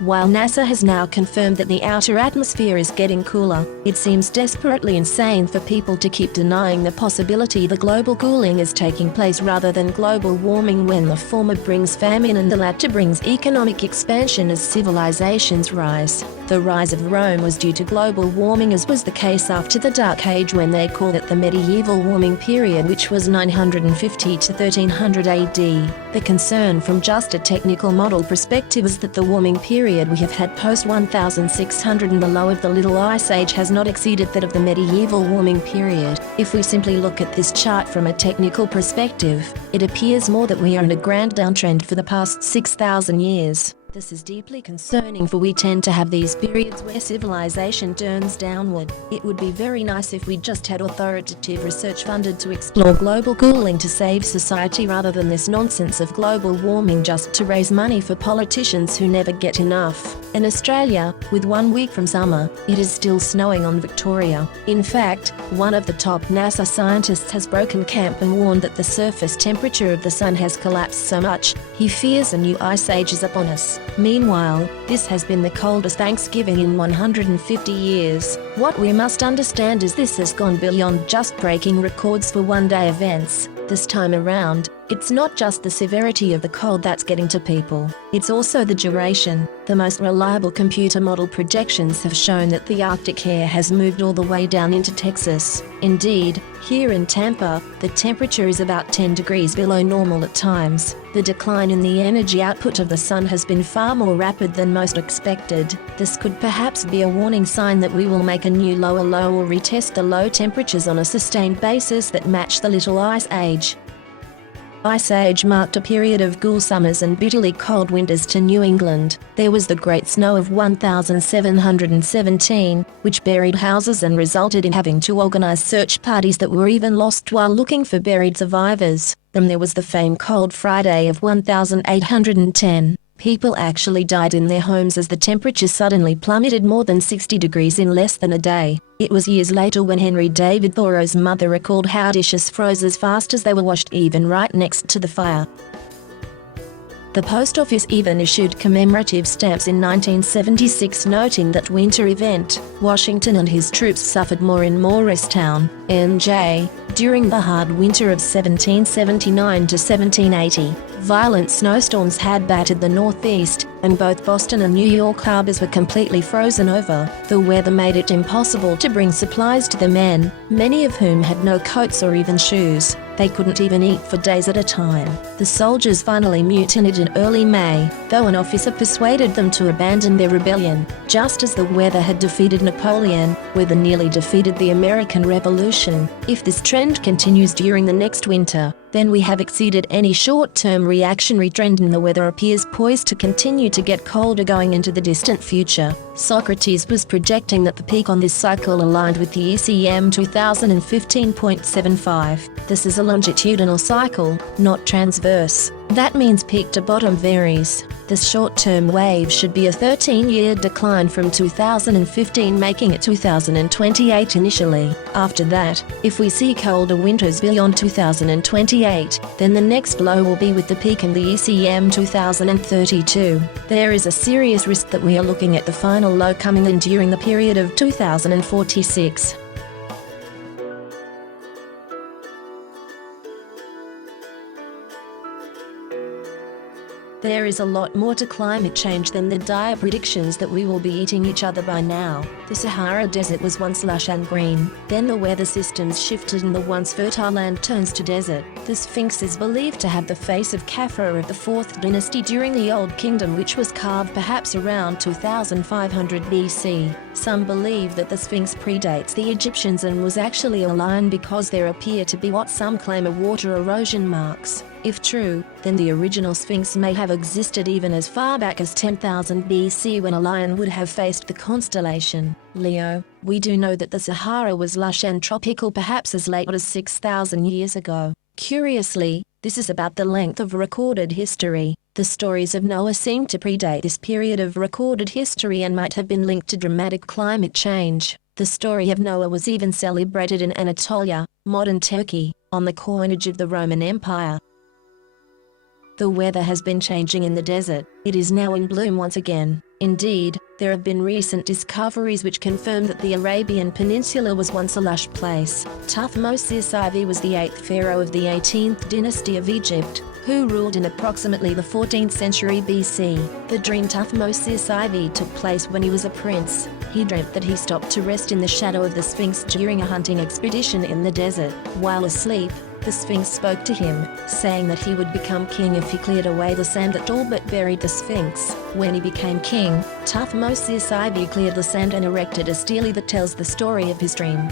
While NASA has now confirmed that the outer atmosphere is getting cooler, it seems desperately insane for people to keep denying the possibility that global cooling is taking place rather than global warming, when the former brings famine and the latter brings economic expansion as civilizations rise. The rise of Rome was due to global warming, as was the case after the Dark Age, when they called it the medieval warming period, which was 950 to 1300 AD. The concern from just a technical model perspective is that the warming period we have had post 1600 and the low of the Little Ice Age has not exceeded that of the medieval warming period. If we simply look at this chart from a technical perspective, it appears more that we are in a grand downtrend for the past 6,000 years. This is deeply concerning, for we tend to have these periods where civilization turns downward. It would be very nice if we just had authoritative research funded to explore global cooling to save society, rather than this nonsense of global warming just to raise money for politicians who never get enough. In Australia, with 1 week from summer, it is still snowing on Victoria. In fact, one of the top NASA scientists has broken camp and warned that the surface temperature of the sun has collapsed so much, he fears a new ice age is upon us. Meanwhile, this has been the coldest Thanksgiving in 150 years. What we must understand is this has gone beyond just breaking records for one-day events. This time around, it's not just the severity of the cold that's getting to people, it's also the duration. The most reliable computer model projections have shown that the Arctic air has moved all the way down into Texas. Indeed, here in Tampa, the temperature is about 10 degrees below normal at times. The decline in the energy output of the sun has been far more rapid than most expected. This could perhaps be a warning sign that we will make a new lower low or retest the low temperatures on a sustained basis that match the Little Ice Age. Ice Age marked a period of cool summers and bitterly cold winters to New England. There was the Great Snow of 1717, which buried houses and resulted in having to organize search parties that were even lost while looking for buried survivors. Then there was the famed Cold Friday of 1810. People actually died in their homes as the temperature suddenly plummeted more than 60 degrees in less than a day. It was years later when Henry David Thoreau's mother recalled how dishes froze as fast as they were washed, even right next to the fire. The post office even issued commemorative stamps in 1976 noting that winter event. Washington and his troops suffered more in Morristown, NJ, during the hard winter of 1779 to 1780. Violent snowstorms had battered the Northeast, and both Boston and New York harbors were completely frozen over. The weather made it impossible to bring supplies to the men, many of whom had no coats or even shoes. They couldn't even eat for days at a time. The soldiers finally mutinied in early May, though an officer persuaded them to abandon their rebellion, just as the weather had defeated Napoleon, weather nearly defeated the American Revolution. If this trend continues during the next winter, then we have exceeded any short-term reactionary trend, and the weather appears poised to continue to get colder going into the distant future. Socrates was projecting that the peak on this cycle aligned with the ECM 2015.75. This is a longitudinal cycle, not transverse. That means peak to bottom varies. This short-term wave should be a 13-year decline from 2015, making it 2028 initially. After that, if we see colder winters beyond 2028, then the next low will be with the peak in the ECM 2032. There is a serious risk that we are looking at the final low coming in during the period of 2046. There is a lot more to climate change than the dire predictions that we will be eating each other by now. The Sahara Desert was once lush and green, then the weather systems shifted and the once fertile land turns to desert. The Sphinx is believed to have the face of Khafra of the 4th dynasty during the Old Kingdom, which was carved perhaps around 2500 BC. Some believe that the Sphinx predates the Egyptians and was actually a lion because there appear to be what some claim are water erosion marks. If true, then the original Sphinx may have existed even as far back as 10,000 BC, when a lion would have faced the constellation Leo. We do know that the Sahara was lush and tropical perhaps as late as 6,000 years ago. Curiously, this is about the length of recorded history. The stories of Noah seem to predate this period of recorded history and might have been linked to dramatic climate change. The story of Noah was even celebrated in Anatolia, modern Turkey, on the coinage of the Roman Empire. The weather has been changing in the desert. It is now in bloom once again. Indeed, there have been recent discoveries which confirm that the Arabian Peninsula was once a lush place. Thutmose IV was the 8th pharaoh of the 18th dynasty of Egypt, who ruled in approximately the 14th century BC. The dream Thutmose IV took place when he was a prince. He dreamt that he stopped to rest in the shadow of the Sphinx during a hunting expedition in the desert. While asleep, the Sphinx spoke to him, saying that he would become king if he cleared away the sand that all but buried the Sphinx. When he became king, Thutmose IV cleared the sand and erected a stele that tells the story of his dream.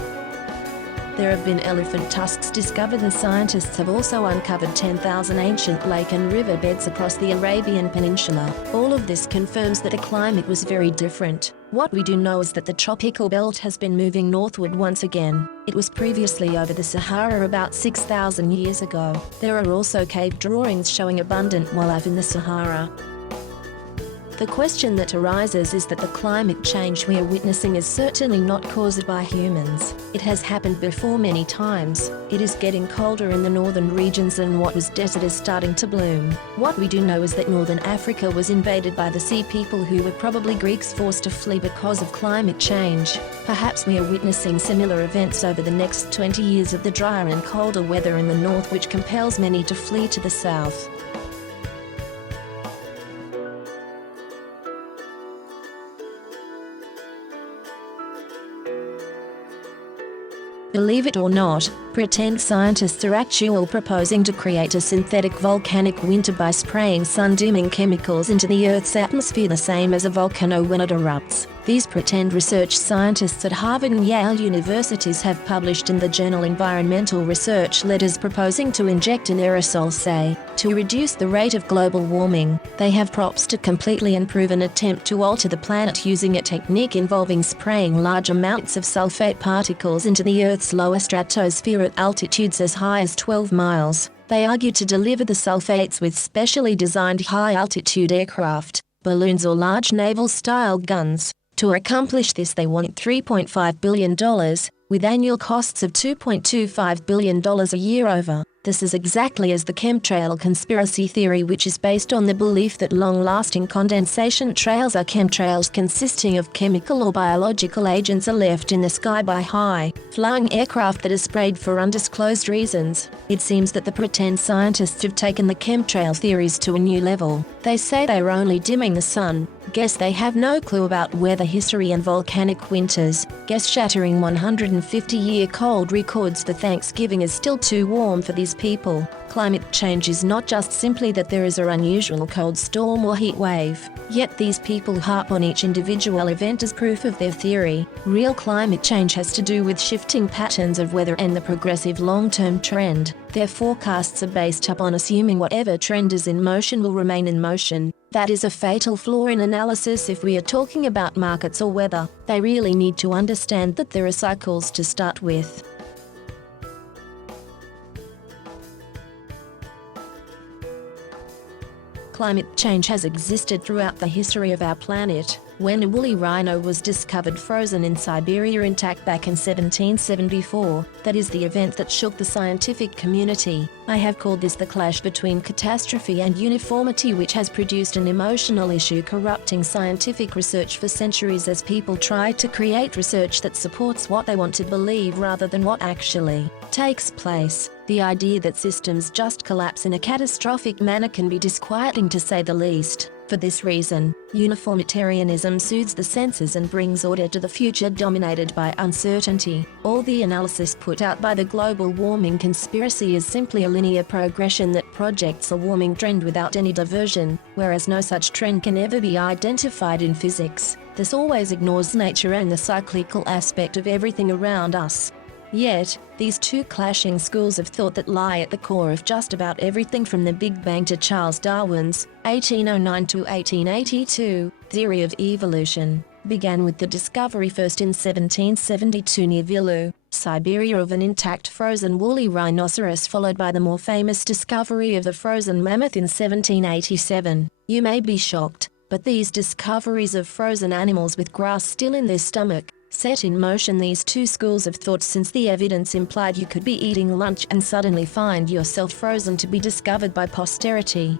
There have been elephant tusks discovered, and scientists have also uncovered 10,000 ancient lake and river beds across the Arabian Peninsula. All of this confirms that the climate was very different. What we do know is that the tropical belt has been moving northward once again. It was previously over the Sahara about 6,000 years ago. There are also cave drawings showing abundant wildlife in the Sahara. The question that arises is that the climate change we are witnessing is certainly not caused by humans. It has happened before many times. It is getting colder in the northern regions, and what was desert is starting to bloom. What we do know is that northern Africa was invaded by the sea people, who were probably Greeks forced to flee because of climate change. Perhaps we are witnessing similar events over the next 20 years of the drier and colder weather in the north, which compels many to flee to the south. Believe it or not, pretend scientists are actually proposing to create a synthetic volcanic winter by spraying sun-dimming chemicals into the Earth's atmosphere, the same as a volcano when it erupts. These pretend research scientists at Harvard and Yale universities have published in the journal Environmental Research letters proposing to inject an aerosol, say, to reduce the rate of global warming. They have proposed a completely unproven attempt to alter the planet using a technique involving spraying large amounts of sulfate particles into the Earth's lower stratosphere at altitudes as high as 12 miles. They argue to deliver the sulfates with specially designed high-altitude aircraft, balloons or large naval-style guns. To accomplish this, they want $3.5 billion, with annual costs of $2.25 billion a year over. This is exactly as the chemtrail conspiracy theory, which is based on the belief that long-lasting condensation trails are chemtrails consisting of chemical or biological agents are left in the sky by high-flying aircraft that are sprayed for undisclosed reasons. It seems that the pretend scientists have taken the chemtrail theories to a new level. They say they are only dimming the sun. Guess they have no clue about weather history and volcanic winters. Guess shattering 150-year cold records for Thanksgiving is still too warm for these people. Climate change is not just simply that there is an unusual cold storm or heat wave. Yet these people harp on each individual event as proof of their theory. Real climate change has to do with shifting patterns of weather and the progressive long-term trend. Their forecasts are based upon assuming whatever trend is in motion will remain in motion. That is a fatal flaw in analysis if we are talking about markets or weather. They really need to understand that there are cycles to start with. Climate change has existed throughout the history of our planet. When a woolly rhino was discovered frozen in Siberia intact back in 1774, that is the event that shook the scientific community. I have called this the clash between catastrophe and uniformity, which has produced an emotional issue corrupting scientific research for centuries as people try to create research that supports what they want to believe rather than what actually takes place. The idea that systems just collapse in a catastrophic manner can be disquieting, to say the least. For this reason, uniformitarianism soothes the senses and brings order to the future dominated by uncertainty. All the analysis put out by the global warming conspiracy is simply a linear progression that projects a warming trend without any diversion, whereas no such trend can ever be identified in physics. This always ignores nature and the cyclical aspect of everything around us. Yet, these two clashing schools of thought that lie at the core of just about everything from the Big Bang to Charles Darwin's 1809 to 1882 theory of evolution began with the discovery first in 1772 near Vilu, Siberia, of an intact frozen woolly rhinoceros, followed by the more famous discovery of the frozen mammoth in 1787. You may be shocked, but these discoveries of frozen animals with grass still in their stomach set in motion these two schools of thought, since the evidence implied you could be eating lunch and suddenly find yourself frozen to be discovered by posterity.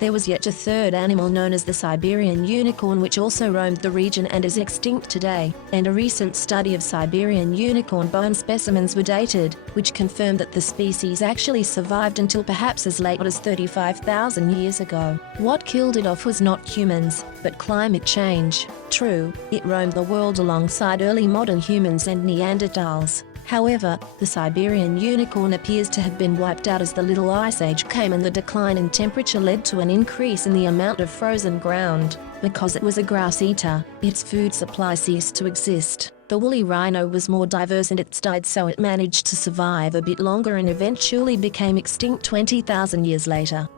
There was yet a third animal known as the Siberian unicorn, which also roamed the region and is extinct today, and a recent study of Siberian unicorn bone specimens were dated, which confirmed that the species actually survived until perhaps as late as 35,000 years ago. What killed it off was not humans, but climate change. True, it roamed the world alongside early modern humans and Neanderthals. However, the Siberian unicorn appears to have been wiped out as the Little Ice Age came and the decline in temperature led to an increase in the amount of frozen ground. Because it was a grass eater, its food supply ceased to exist. The woolly rhino was more diverse and it died, so it managed to survive a bit longer and eventually became extinct 20,000 years later.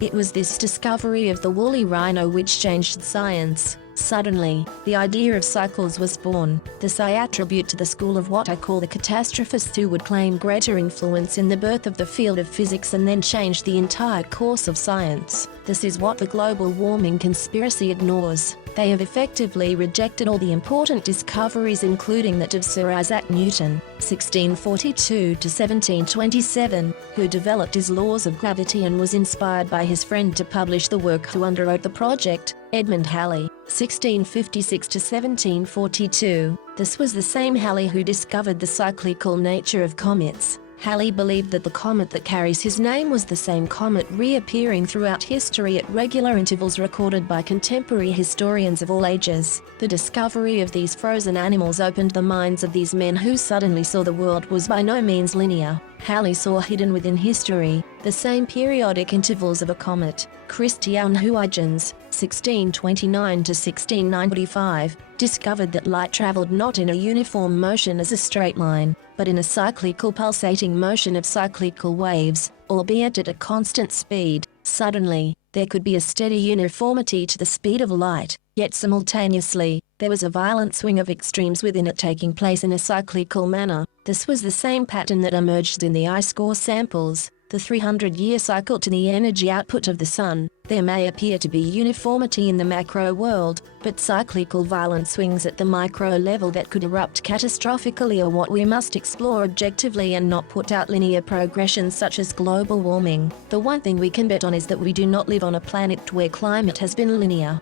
It was this discovery of the woolly rhino which changed science. Suddenly, the idea of cycles was born. This I attribute to the school of what I call the catastrophists, who would claim greater influence in the birth of the field of physics and then change the entire course of science. This is what the global warming conspiracy ignores. They have effectively rejected all the important discoveries, including that of Sir Isaac Newton, 1642 to 1727, who developed his laws of gravity and was inspired by his friend to publish the work, who underwrote the project, Edmund Halley, 1656 to 1742. This was the same Halley who discovered the cyclical nature of comets. Halley believed that the comet that carries his name was the same comet reappearing throughout history at regular intervals recorded by contemporary historians of all ages. The discovery of these frozen animals opened the minds of these men, who suddenly saw the world was by no means linear. Halley saw hidden within history the same periodic intervals of a comet. Christian Huygens, 1629 to 1695, discovered that light traveled not in a uniform motion as a straight line, but in a cyclical pulsating motion of cyclical waves, albeit at a constant speed. Suddenly, there could be a steady uniformity to the speed of light, yet simultaneously, there was a violent swing of extremes within it taking place in a cyclical manner. This was the same pattern that emerged in the ice core samples, the 300-year cycle to the energy output of the sun. There may appear to be uniformity in the macro world, but cyclical violent swings at the micro level that could erupt catastrophically are what we must explore objectively and not put out linear progressions such as global warming. The one thing we can bet on is that we do not live on a planet where climate has been linear.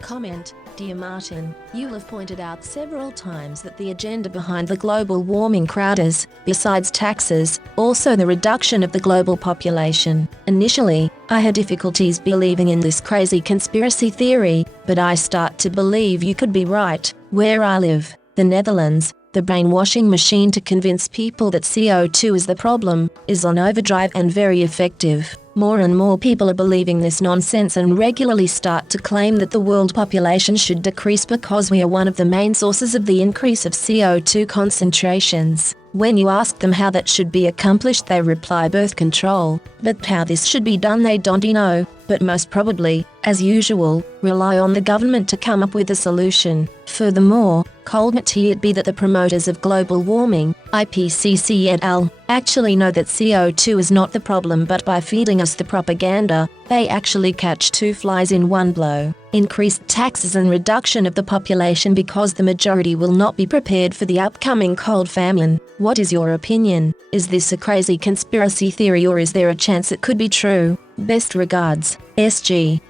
Comment: Dear Martin, you have pointed out several times that the agenda behind the global warming crowd is, besides taxes, also the reduction of the global population. Initially, I had difficulties believing in this crazy conspiracy theory, but I start to believe you could be right. Where I live, the Netherlands, the brainwashing machine to convince people that CO2 is the problem is on overdrive and very effective. More and more people are believing this nonsense and regularly start to claim that the world population should decrease because we are one of the main sources of the increase of CO2 concentrations. When you ask them how that should be accomplished, they reply birth control. But how this should be done they don't know, but most probably, as usual, rely on the government to come up with a solution. Furthermore, could it be that the promoters of global warming, IPCC et al., actually know that CO2 is not the problem, but by feeding us the propaganda, they actually catch two flies in one blow: increased taxes and reduction of the population, because the majority will not be prepared for the upcoming cold famine. What is your opinion? Is this a crazy conspiracy theory, or is there a chance it could be true? Best regards, SG.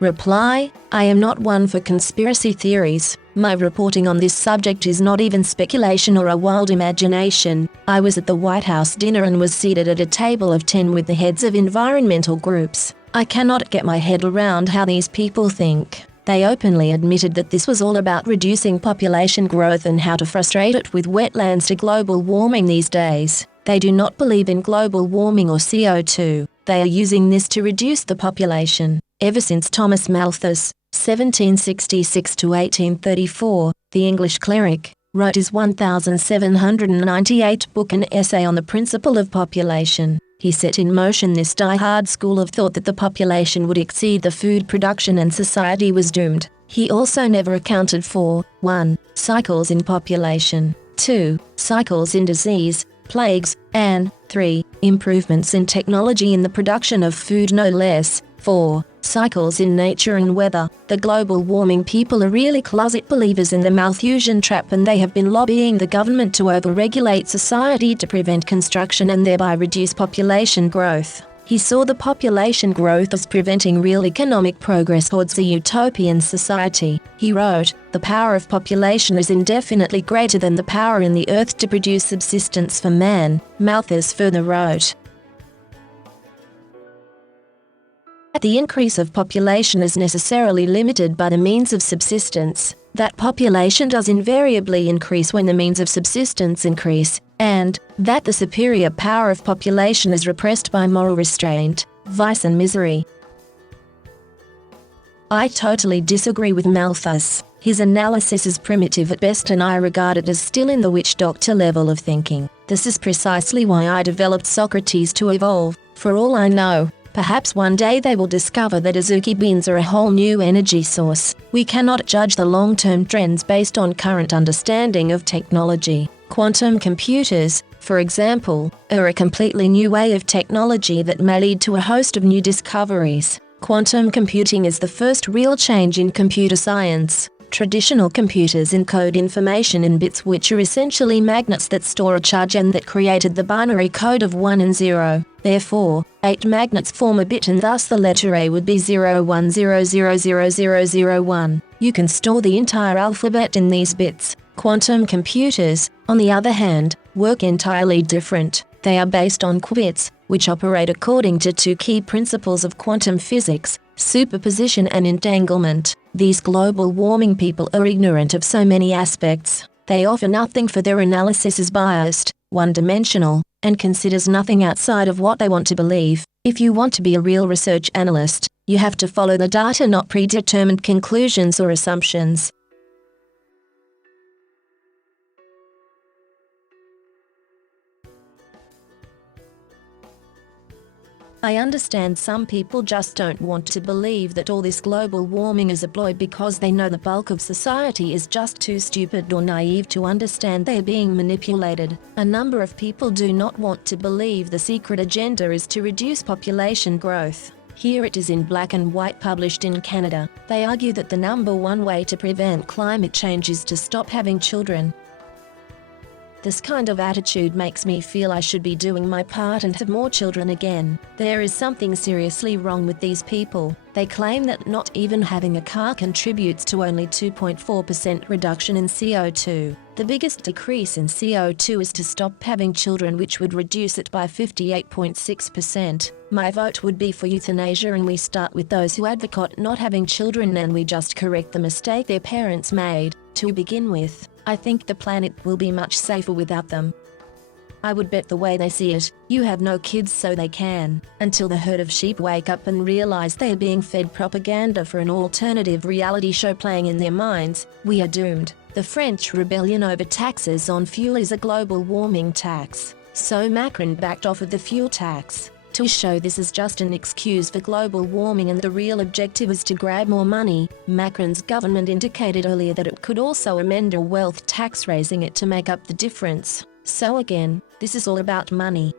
Reply: I am not one for conspiracy theories. My reporting on this subject is not even speculation or a wild imagination. I was at the White House dinner and was seated at a table of 10 with the heads of environmental groups. I cannot get my head around how these people think. They openly admitted that this was all about reducing population growth and how to frustrate it with wetlands to global warming these days. They do not believe in global warming or CO2. They are using this to reduce the population. Ever since Thomas Malthus, 1766 to 1834, the English cleric, wrote his 1798 book An Essay on the Principle of Population, he set in motion this die-hard school of thought that the population would exceed the food production and society was doomed. He also never accounted for 1. Cycles in population, 2. Cycles in disease, plagues, and 3. improvements in technology in the production of food no less. 4. cycles in nature and weather. The global warming people are really closet believers in the Malthusian trap, and they have been lobbying the government to overregulate society to prevent construction and thereby reduce population growth. He saw the population growth as preventing real economic progress towards a utopian society. He wrote, "The power of population is indefinitely greater than the power in the earth to produce subsistence for man." Malthus further wrote, "The increase of population is necessarily limited by the means of subsistence. That population does invariably increase when the means of subsistence increase, and that the superior power of population is repressed by moral restraint, vice and misery." I totally disagree with Malthus. His analysis is primitive at best, and I regard it as still in the witch doctor level of thinking. This is precisely why I developed Socrates to evolve. For all I know, perhaps one day they will discover that azuki beans are a whole new energy source. We cannot judge the long-term trends based on current understanding of technology. Quantum computers, for example, are a completely new way of technology that may lead to a host of new discoveries. Quantum computing is the first real change in computer science. Traditional computers encode information in bits, which are essentially magnets that store a charge and that created the binary code of 1 and 0. Therefore, 8 magnets form a bit, and thus the letter A would be 0100000001. You can store the entire alphabet in these bits. Quantum computers, on the other hand, work entirely different. They are based on qubits, which operate according to two key principles of quantum physics: superposition and entanglement. These global warming people are ignorant of so many aspects. They offer nothing, for their analysis is biased, one-dimensional, and considers nothing outside of what they want to believe. If you want to be a real research analyst, you have to follow the data, not predetermined conclusions or assumptions. I understand some people just don't want to believe that all this global warming is a ploy because they know the bulk of society is just too stupid or naive to understand they are being manipulated. A number of people do not want to believe the secret agenda is to reduce population growth. Here it is in black and white, published in Canada. They argue that the number one way to prevent climate change is to stop having children. This kind of attitude makes me feel I should be doing my part and have more children again. There is something seriously wrong with these people. They claim that not even having a car contributes to only 2.4% reduction in CO2. The biggest decrease in CO2 is to stop having children, which would reduce it by 58.6%. My vote would be for euthanasia, and we start with those who advocate not having children and we just correct the mistake their parents made. To begin with, I think the planet will be much safer without them. I would bet the way they see it, you have no kids so they can, until the herd of sheep wake up and realize they are being fed propaganda for an alternative reality show playing in their minds, we are doomed. The French rebellion over taxes on fuel is a global warming tax. So Macron backed off of the fuel tax. To show this is just an excuse for global warming and the real objective is to grab more money, Macron's government indicated earlier that it could also amend a wealth tax, raising it to make up the difference. So again, this is all about money.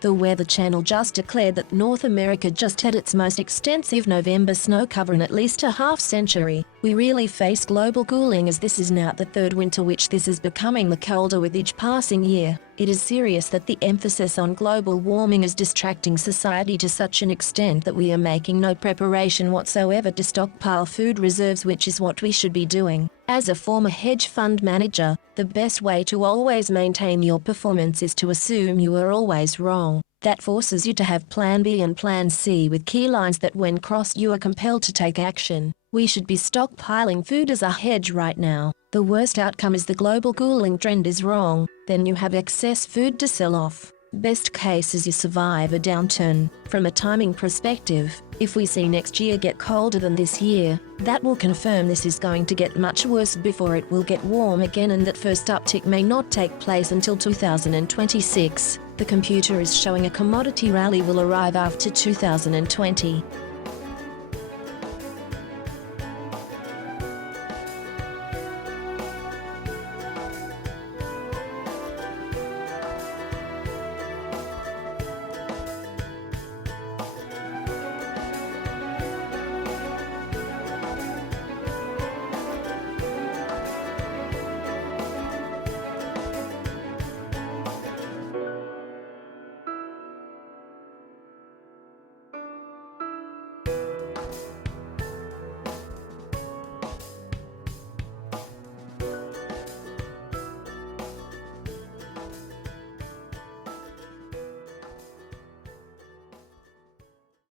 The Weather Channel just declared that North America just had its most extensive November snow cover in at least a half-century. We really face global cooling, as this is now the third winter which this is becoming the colder with each passing year. It is serious that the emphasis on global warming is distracting society to such an extent that we are making no preparation whatsoever to stockpile food reserves, which is what we should be doing. As a former hedge fund manager, the best way to always maintain your performance is to assume you are always wrong. That forces you to have Plan B and Plan C with key lines that when crossed you are compelled to take action. We should be stockpiling food as a hedge right now. The worst outcome is the global cooling trend is wrong, then you have excess food to sell off. Best case is you survive a downturn. From a timing perspective, if we see next year get colder than this year, that will confirm this is going to get much worse before it will get warm again, and that first uptick may not take place until 2026. The computer is showing a commodity rally will arrive after 2020.